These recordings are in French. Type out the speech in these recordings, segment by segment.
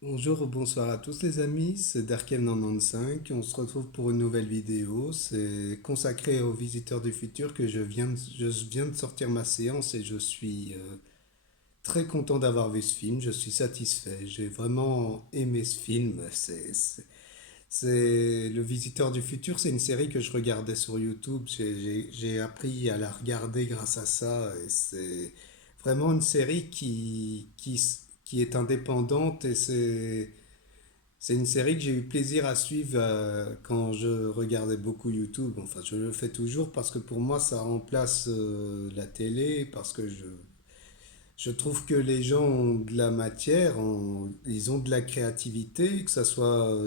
Bonjour ou bonsoir à tous les amis, c'est Darkem95, on se retrouve pour une nouvelle vidéo, c'est consacré aux visiteurs du futur que je viens de sortir ma séance et je suis très content d'avoir vu ce film, je suis satisfait, j'ai vraiment aimé ce film, c'est Le Visiteur du futur, c'est une série que je regardais sur YouTube, j'ai appris à la regarder grâce à ça et c'est vraiment une série qui est indépendante et c'est une série que j'ai eu plaisir à suivre quand je regardais beaucoup YouTube. Enfin, je le fais toujours parce que pour moi, ça remplace la télé, parce que je trouve que les gens ont de la matière, ils ont de la créativité, que ce soit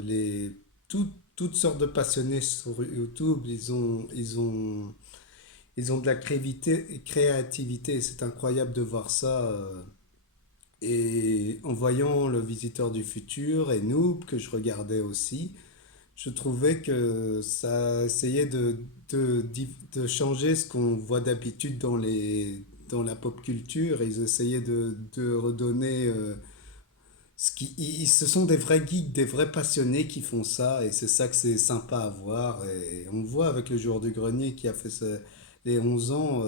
toutes sortes de passionnés sur YouTube, ils ont de la créativité, et c'est incroyable de voir ça. Et en voyant Le Visiteur du Futur et Noob, que je regardais aussi, je trouvais que ça essayait de changer ce qu'on voit d'habitude dans la pop culture. Ils essayaient de redonner ce sont des vrais geeks, des vrais passionnés qui font ça, et c'est ça que c'est sympa à voir. Et on voit avec le joueur du grenier qui a fait les 11 ans,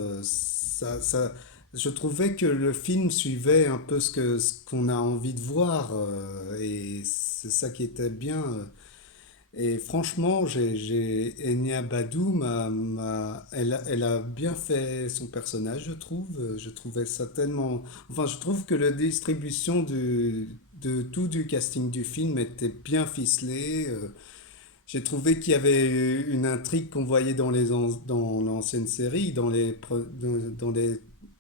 je trouvais que le film suivait un peu ce qu'on a envie de voir, et c'est ça qui était bien. Et franchement, Enya Badou, elle a bien fait son personnage, je trouve. Je trouvais ça tellement. Enfin, je trouve que la distribution de tout du casting du film était bien ficelée. J'ai trouvé qu'il y avait une intrigue qu'on voyait dans l'ancienne série,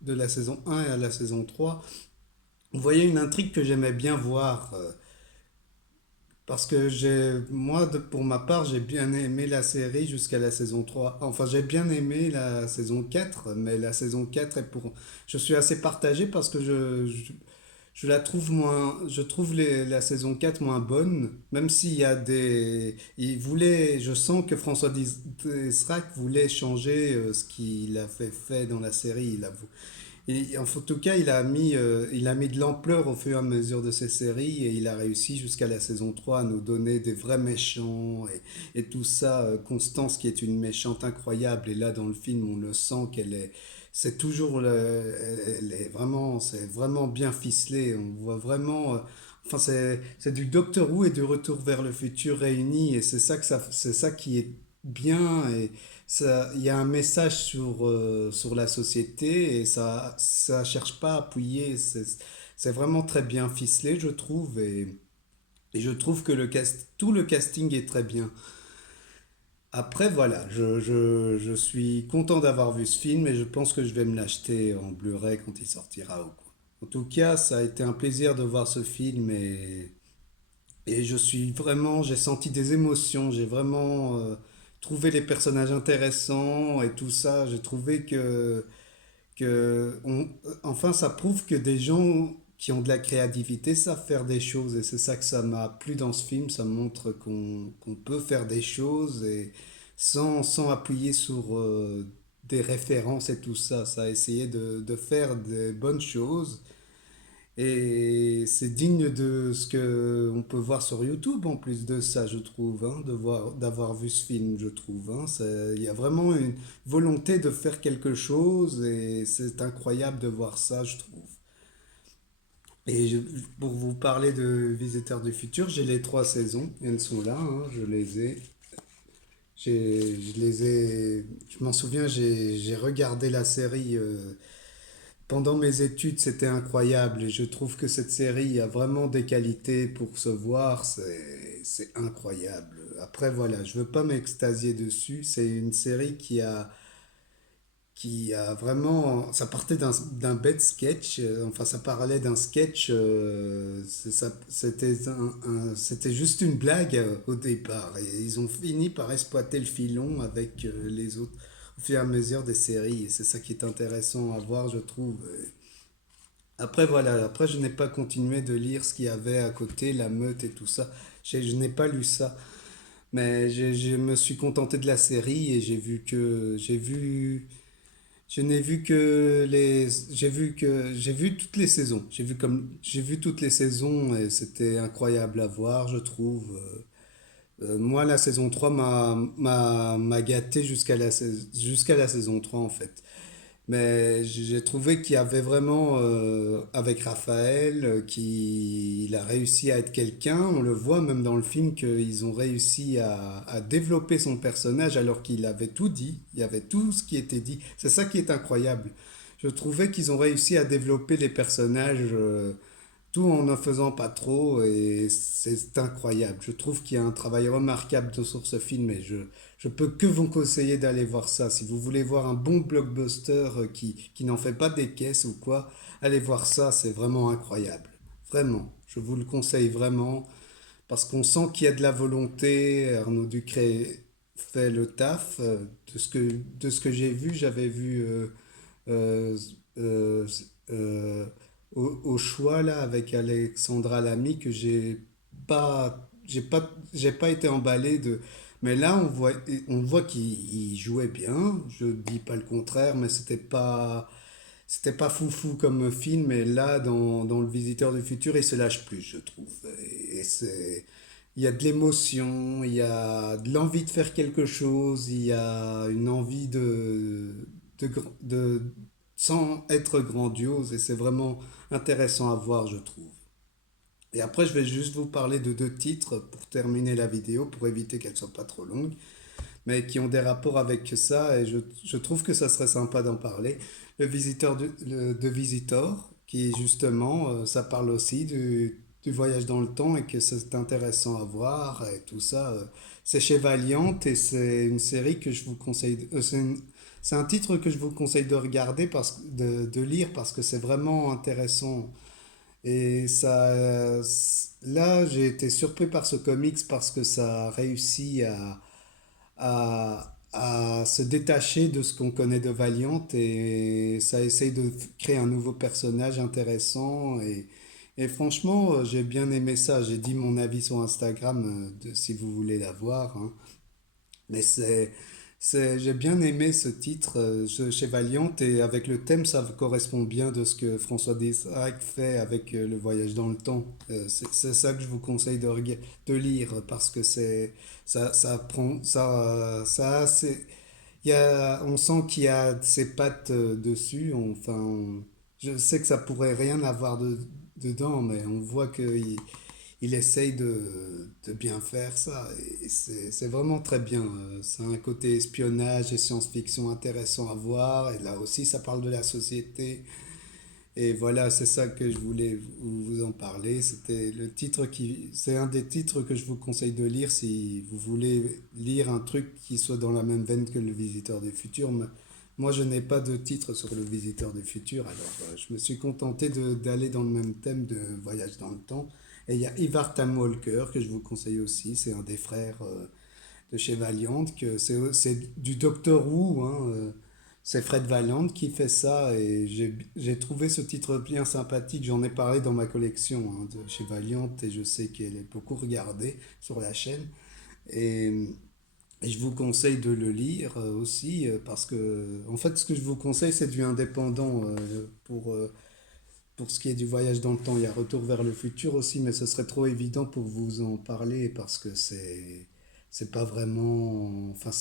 de la saison 1 à la saison 3. On voyait une intrigue que j'aimais bien voir. Parce que pour ma part, j'ai bien aimé la série jusqu'à la saison 3. Enfin, j'ai bien aimé la saison 4, mais la saison 4 est pour. Je suis assez partagé parce que je la trouve moins. Je trouve la saison 4 moins bonne, même s'il y a des. Je sens que François Desrac voulait changer ce qu'il a fait dans la série. Et en tout cas, il a mis de l'ampleur au fur et à mesure de ses séries et il a réussi jusqu'à la saison 3 à nous donner des vrais méchants et tout ça. Constance qui est une méchante incroyable et là dans le film on le sent c'est toujours, c'est vraiment bien ficelé. On voit vraiment, enfin c'est du Doctor Who et du Retour vers le futur réunis et c'est ça qui est bien et il y a un message sur la société et ça cherche pas à appuyer. C'est vraiment très bien ficelé, je trouve, et je trouve que tout le casting est très bien. Après, voilà, je suis content d'avoir vu ce film et je pense que je vais me l'acheter en Blu-ray quand il sortira ou quoi. En tout cas, ça a été un plaisir de voir ce film et j'ai senti des émotions, j'ai vraiment trouvé les personnages intéressants et tout ça. J'ai trouvé enfin, ça prouve que des gens qui ont de la créativité savent faire des choses et c'est ça que ça m'a plu dans ce film. Ça montre qu'on peut faire des choses et sans appuyer sur des références et tout ça. Ça a essayé de faire des bonnes choses et c'est digne de ce que on peut voir sur YouTube en plus de ça, je trouve, hein, d'avoir vu ce film, je trouve. Hein. Il y a vraiment une volonté de faire quelque chose et c'est incroyable de voir ça, je trouve. Et pour vous parler de Visiteurs du futur, j'ai les 3 saisons, elles sont là, hein, je m'en souviens, j'ai regardé la série pendant mes études, c'était incroyable et je trouve que cette série a vraiment des qualités pour se voir, c'est incroyable. Après, voilà, je veux pas m'extasier dessus, c'est une série qui a vraiment. Ça partait d'un bête sketch, enfin, ça parlait d'un sketch, c'était juste une blague au départ et ils ont fini par exploiter le filon avec les autres au fur et à mesure des séries et c'est ça qui est intéressant à voir, je trouve. Après, voilà, après, je n'ai pas continué de lire ce qu'il y avait à côté, la meute et tout ça. Je n'ai pas lu ça. Mais je me suis contenté de la série et Je n'ai vu que les, j'ai vu toutes les saisons. J'ai vu toutes les saisons et c'était incroyable à voir, je trouve. Moi, la saison 3 m'a gâté jusqu'à la saison 3 en fait. Mais j'ai trouvé qu'il y avait vraiment, avec Raphaël, qu'il a réussi à être quelqu'un. On le voit même dans le film qu'ils ont réussi à développer son personnage alors qu'il avait tout dit. Il y avait tout ce qui était dit. C'est ça qui est incroyable. Je trouvais qu'ils ont réussi à développer les personnages, tout en ne faisant pas trop, et c'est incroyable. Je trouve qu'il y a un travail remarquable sur ce film, et je peux que vous conseiller d'aller voir ça. Si vous voulez voir un bon blockbuster qui n'en fait pas des caisses ou quoi, allez voir ça, c'est vraiment incroyable. Vraiment, je vous le conseille vraiment, parce qu'on sent qu'il y a de la volonté. Arnaud Ducré fait le taf. De ce que j'ai vu, j'avais vu euh, euh, euh, au choix là avec Alexandra Lamy que j'ai pas été emballé de. Mais là, on voit qu'il il jouait bien. Je dis pas le contraire, mais c'était pas foufou comme film. Et là, dans Le Visiteur du Futur, il se lâche plus, je trouve. Il y a de l'émotion, il y a de l'envie de faire quelque chose, il y a une envie de sans être grandiose, et c'est vraiment intéressant à voir, je trouve. Et après, je vais juste vous parler de deux titres pour terminer la vidéo, pour éviter qu'elle soit pas trop longue, mais qui ont des rapports avec ça, et je trouve que ça serait sympa d'en parler. De Visitor, qui justement, ça parle aussi du voyage dans le temps, et que c'est intéressant à voir, et tout ça. C'est chez Valiant, et c'est une série que je vous conseille. C'est un titre que je vous conseille de regarder, de lire, parce que c'est vraiment intéressant. Et là, j'ai été surpris par ce comics parce que ça a réussi à se détacher de ce qu'on connaît de Valiant, et ça essaye de créer un nouveau personnage intéressant. Et franchement, j'ai bien aimé ça. J'ai dit mon avis sur Instagram, si vous voulez la voir, hein. Mais j'ai bien aimé ce titre, chez Valiant, et avec le thème, ça correspond bien de ce que François Descraques fait avec, le voyage dans le temps. C'est ça que je vous conseille de lire, parce que ça prend, on sent qu'il y a ses pattes, dessus. Je sais que ça pourrait rien avoir dedans, mais on voit il essaye de bien faire ça, et c'est vraiment très bien. C'est un côté espionnage et science-fiction intéressant à voir, et là aussi ça parle de la société. Et voilà, c'est ça que je voulais vous en parler. C'est un des titres que je vous conseille de lire si vous voulez lire un truc qui soit dans la même veine que Le Visiteur du Futur. Mais moi, je n'ai pas de titre sur Le Visiteur du Futur, alors je me suis contenté d'aller dans le même thème de voyage dans le temps. Et il y a Ivar Tam Walker que je vous conseille aussi. C'est un des frères, de chez Valiant, que c'est du Doctor Who, hein. C'est Fred Valiant qui fait ça, et j'ai trouvé ce titre bien sympathique. J'en ai parlé dans ma collection, hein, de chez Valiant, et je sais qu'elle est beaucoup regardée sur la chaîne. Et, et je vous conseille de le lire, aussi, parce que, en fait, ce que je vous conseille, c'est du indépendant, pour ce qui est du voyage dans le temps. Il y a Retour vers le futur aussi, mais ce serait trop évident pour vous en parler, parce que c'est pas vraiment. Enfin,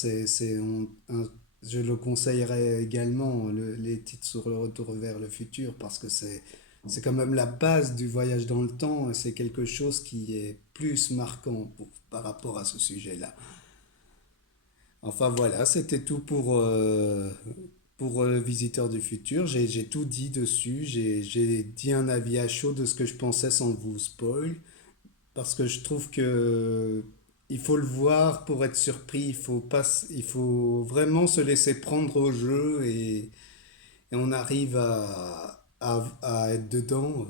je le conseillerais également, les titres sur le Retour vers le futur, parce que c'est quand même la base du voyage dans le temps, et c'est quelque chose qui est plus marquant par rapport à ce sujet-là. Enfin voilà, c'était tout pour, Visiteur du futur. J'ai tout dit dessus. J'ai dit un avis à chaud de ce que je pensais sans vous spoil. Parce que je trouve que il faut le voir pour être surpris. Il faut vraiment se laisser prendre au jeu, et on arrive à être dedans.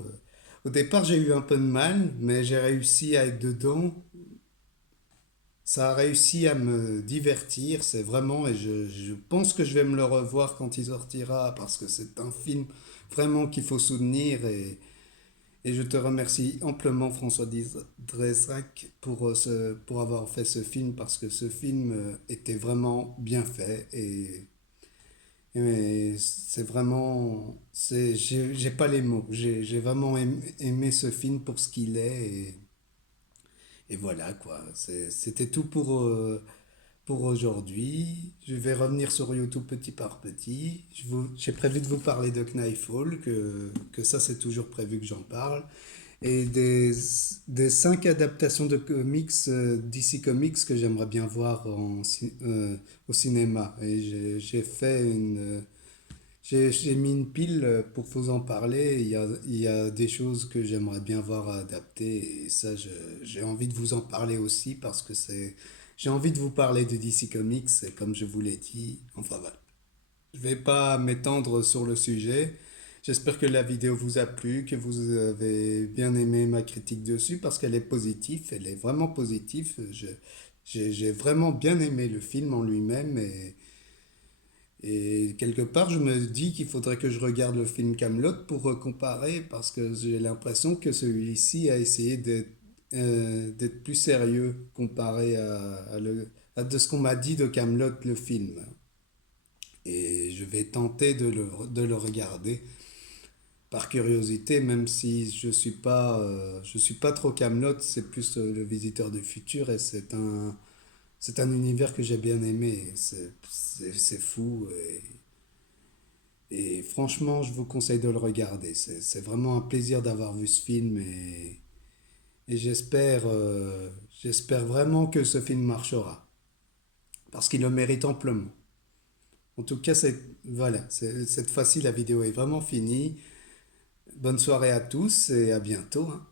Au départ, j'ai eu un peu de mal, mais j'ai réussi à être dedans. Ça a réussi à me divertir, c'est vraiment, et je pense que je vais me le revoir quand il sortira, parce que c'est un film vraiment qu'il faut soutenir, et je te remercie amplement, François Dresac, pour avoir fait ce film, parce que ce film, était vraiment bien fait, Et c'est vraiment, j'ai pas les mots. J'ai vraiment aimé ce film pour ce qu'il est. Et voilà quoi. C'était tout pour aujourd'hui. Je vais revenir sur YouTube petit par petit. J'ai prévu de vous parler de Knifefall, que ça c'est toujours prévu que j'en parle. Et des 5 adaptations de comics, DC Comics, que j'aimerais bien voir au cinéma. Et j'ai mis une pile pour vous en parler. Il y a des choses que j'aimerais bien voir adaptées. Et ça, j'ai envie de vous en parler aussi parce que j'ai envie de vous parler de DC Comics, et comme je vous l'ai dit. Enfin voilà. Je vais pas m'étendre sur le sujet. J'espère que la vidéo vous a plu, que vous avez bien aimé ma critique dessus parce qu'elle est positive, elle est vraiment positive. J'ai vraiment bien aimé le film en lui-même et quelque part je me dis qu'il faudrait que je regarde le film Camelot pour comparer parce que j'ai l'impression que celui-ci a essayé d'être plus sérieux comparé à de ce qu'on m'a dit de Camelot le film. Et je vais tenter de le regarder par curiosité, même si je suis pas trop Camelot, c'est plus le Visiteur du futur et c'est un univers que j'ai bien aimé. C'est fou et franchement, je vous conseille de le regarder. C'est vraiment un plaisir d'avoir vu ce film et j'espère vraiment que ce film marchera parce qu'il le mérite amplement. En tout cas, voilà, cette fois-ci, la vidéo est vraiment finie. Bonne soirée à tous et à bientôt, hein.